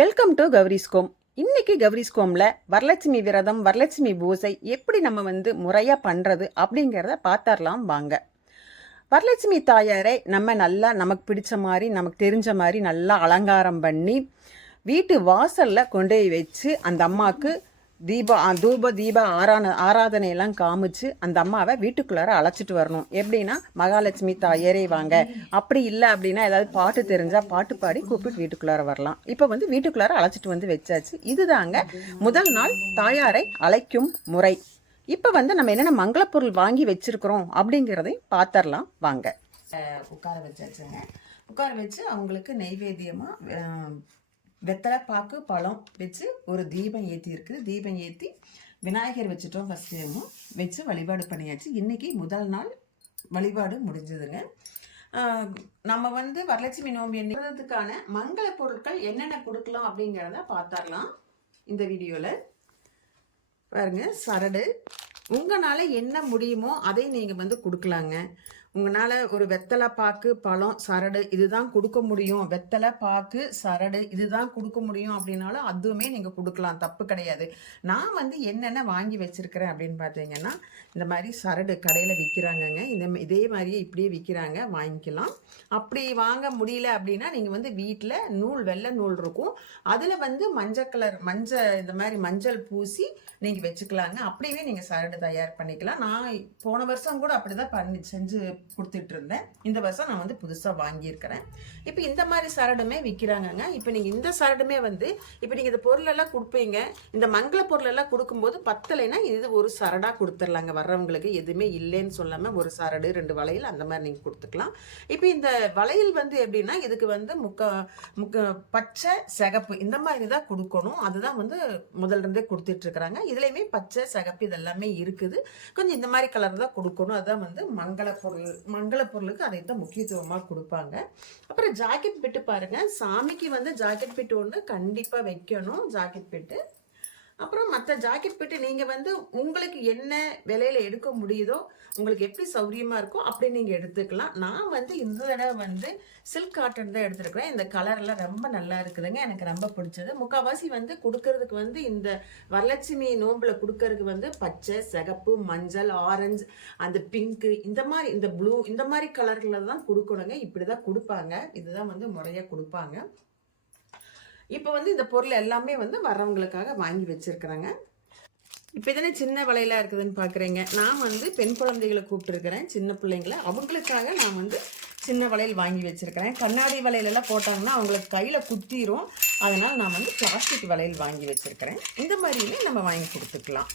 Welcome to கௌரிஸ்கோம். இன்னைக்கு கௌரிஸ்கோமில் வரலட்சுமி விரதம், வரலட்சுமி பூஜை எப்படி நம்ம முறையாக பண்ணுறது அப்படிங்கிறத பார்த்துடலாம் வாங்க. வரலட்சுமி தாயாரை நம்ம நல்லா நமக்கு பிடிச்ச மாதிரி, நமக்கு தெரிஞ்ச மாதிரி நல்லா அலங்காரம் பண்ணி வீட்டு வாசலில் கொண்டு போய் வச்சு அந்த அம்மாவுக்கு தீப ஆராதனையெல்லாம் காமிச்சு அந்த அம்மாவை வீட்டுக்குள்ளார அழைச்சிட்டு வரணும். எப்படின்னா, மகாலட்சுமி தாயரே வாங்க, அப்படி இல்லை அப்படின்னா ஏதாவது பாட்டு தெரிஞ்சால் பாட்டு பாடி கூப்பிட்டு வீட்டுக்குள்ளார வரலாம். இப்போ வீட்டுக்குள்ளார அழைச்சிட்டு வச்சாச்சு. இதுதாங்க முதல் நாள் தாயாரை அழைக்கும் முறை. இப்போ நம்ம என்னென்ன மங்களப்பொருள் வாங்கி வச்சிருக்கிறோம் அப்படிங்கிறதையும் பார்த்துடலாம் வாங்க. உட்கார வச்சாச்சுங்க. உட்கார வச்சு அவங்களுக்கு நெய்வேத்தியமாக வெத்தலை பாக்கு பழம் வச்சு ஒரு தீபம் ஏற்றி இருக்குது. தீபம் ஏற்றி விநாயகர் வச்சுட்டோம். ஃபஸ்ட் டைமும் வச்சு வழிபாடு பண்ணியாச்சு. இன்றைக்கி முதல் நாள் வழிபாடு முடிஞ்சதுங்க. நம்ம வரலட்சுமி நோம்பு எண்ணிக்கிறதுக்கான மங்கள பொருட்கள் என்னென்ன கொடுக்கலாம் அப்படிங்கிறத பார்த்துடலாம் இந்த வீடியோவில். பாருங்க, சரடு உங்களால் என்ன முடியுமோ அதை நீங்கள் கொடுக்கலாங்க. உங்களால் ஒரு வெத்தலை பாக்கு பழம் சரடு இதுதான் கொடுக்க முடியும், வெத்தலை பாக்கு சரடு இதுதான் கொடுக்க முடியும் அப்படின்னாலும் அதுவுமே நீங்கள் கொடுக்கலாம், தப்பு கிடையாது. நான் என்னென்ன வாங்கி வச்சுருக்கிறேன் அப்படின்னு பார்த்தீங்கன்னா, இந்த மாதிரி சரடு கடையில் விற்கிறாங்கங்க. இதே மாதிரியே இப்படியே விற்கிறாங்க, வாங்கிக்கலாம். அப்படி வாங்க முடியல அப்படின்னா நீங்கள் வீட்டில் வெள்ளை நூல் இருக்கும், அதில் இந்த மாதிரி மஞ்சள் பூசி நீங்கள் வச்சுக்கலாங்க. அப்படியே நீங்கள் சரடு தயார் பண்ணிக்கலாம். நான் போன வருஷம் கூட அப்படி தான் செஞ்சு கொடுத்துட்டு இருந்தேன். இந்த வருஷம் நான் புதுசாக வாங்கியிருக்கிறேன். இப்போ இந்த மாதிரி சரடுமே விற்கிறாங்கங்க. இப்போ நீங்கள் இந்த சரடுமே இப்போ நீங்கள் இந்த பொருளெல்லாம் கொடுப்பீங்க, இந்த மங்கள பொருளெல்லாம் கொடுக்கும்போது பத்தலைன்னா இது ஒரு சரடாக கொடுத்துடலாங்க. வர்றவங்களுக்கு எதுவுமே இல்லைன்னு சொல்லாமல் ஒரு சரடு 2 வளையல் அந்த மாதிரி நீங்கள் கொடுத்துக்கலாம். இப்போ இந்த வளையல் எப்படின்னா, இதுக்கு பச்சை சிகப்பு இந்த மாதிரி தான் கொடுக்கணும். அதுதான் முதல்ல இருந்தே கொடுத்துட்டு இருக்கிறாங்க. இதுலேயுமே பச்சை சிகப்பு இதெல்லாமே இருக்குது. கொஞ்சம் இந்த மாதிரி கலர் தான் கொடுக்கணும். அதுதான் மங்கள பொருளுக்கு அதை தான் முக்கியத்துவமாக கொடுப்பாங்க. அப்புறம் ஜாக்கெட் பிட்டு பாருங்க, சாமிக்கு ஜாக்கெட் பிட்டு ஒன்று கண்டிப்பாக வைக்கணும். ஜாக்கெட் பிட்டு, அப்புறம் மற்ற ஜாக்கெட் பிட்டு நீங்கள் உங்களுக்கு என்ன விலையில எடுக்க முடியுதோ, உங்களுக்கு எப்படி சௌரியமாக இருக்கோ அப்படி நீங்கள் எடுத்துக்கலாம். நான் இந்த தடவை சில்க் காட்டன் தான் எடுத்துருக்கிறேன். இந்த கலர்லாம் ரொம்ப நல்லா இருக்குதுங்க, எனக்கு ரொம்ப பிடிச்சது. முக்கால்வாசி கொடுக்கறதுக்கு இந்த வரலட்சுமி நோம்பில் கொடுக்கறதுக்கு பச்சை சிகப்பு மஞ்சள் ஆரஞ்சு அந்த பிங்க்கு இந்த ப்ளூ இந்த மாதிரி கலர்களில் தான் கொடுக்கணுங்க. இப்படி தான் கொடுப்பாங்க. இதுதான் முறையாக கொடுப்பாங்க. இப்போ இந்த பொருள் எல்லாமே வர்றவங்களுக்காக வாங்கி வச்சிருக்கிறாங்க. இப்போ இதனை சின்ன வளையலாக இருக்குதுன்னு பார்க்குறீங்க. நான் பெண் குழந்தைகளை கூப்பிட்டுருக்கிறேன், சின்ன பிள்ளைங்களை. அவங்களுக்காக நான் சின்ன வளையல் வாங்கி வச்சுருக்கிறேன். கண்ணாடி வளையலெல்லாம் போட்டாங்கன்னா அவங்களுக்கு கையில் குத்திரும். அதனால் நான் பிளாஸ்டிக் வளையல் வாங்கி வச்சுருக்கிறேன். இந்த மாதிரியுமே நம்ம வாங்கி கொடுத்துக்கலாம்.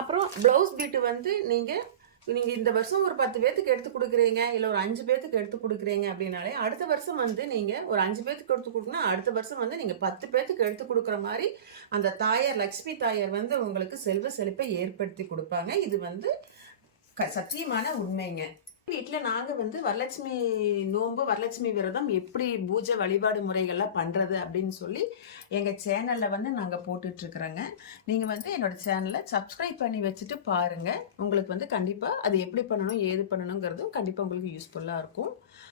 அப்புறம் ப்ளவுஸ் பீட்டு நீங்கள் இந்த வருஷம் ஒரு 10 பேர்த்துக்கு எடுத்து கொடுக்குறீங்க, இல்லை ஒரு 5 பேர்த்துக்கு எடுத்து கொடுக்குறீங்க அப்படின்னாலே அடுத்த வருஷம் நீங்கள் ஒரு 5 பேர்த்துக்கு எடுத்து கொடுக்கணும்னா அடுத்த வருஷம் நீங்கள் 10 பேர்த்துக்கு எடுத்து கொடுக்குற மாதிரி அந்த தாயார் லக்ஷ்மி தாயார் உங்களுக்கு செல்வ செழிப்பை ஏற்படுத்தி கொடுப்பாங்க. இது சத்தியமான உண்மைங்க. வீட்டில் நாங்கள் வரலட்சுமி நோன்பு வரலட்சுமி விரதம் எப்படி பூஜை வழிபாடு முறைகள்லாம் பண்ணுறது அப்படின்னு சொல்லி எங்கள் சேனலில் நாங்கள் போட்டுட்ருக்குறோங்க. நீங்கள் என்னோடய சேனலை சப்ஸ்கிரைப் பண்ணி வச்சுட்டு பாருங்கள். உங்களுக்கு கண்டிப்பாக அது எப்படி பண்ணணும் ஏது பண்ணணுங்கிறதும் கண்டிப்பாக உங்களுக்கு யூஸ்ஃபுல்லாக இருக்கும்.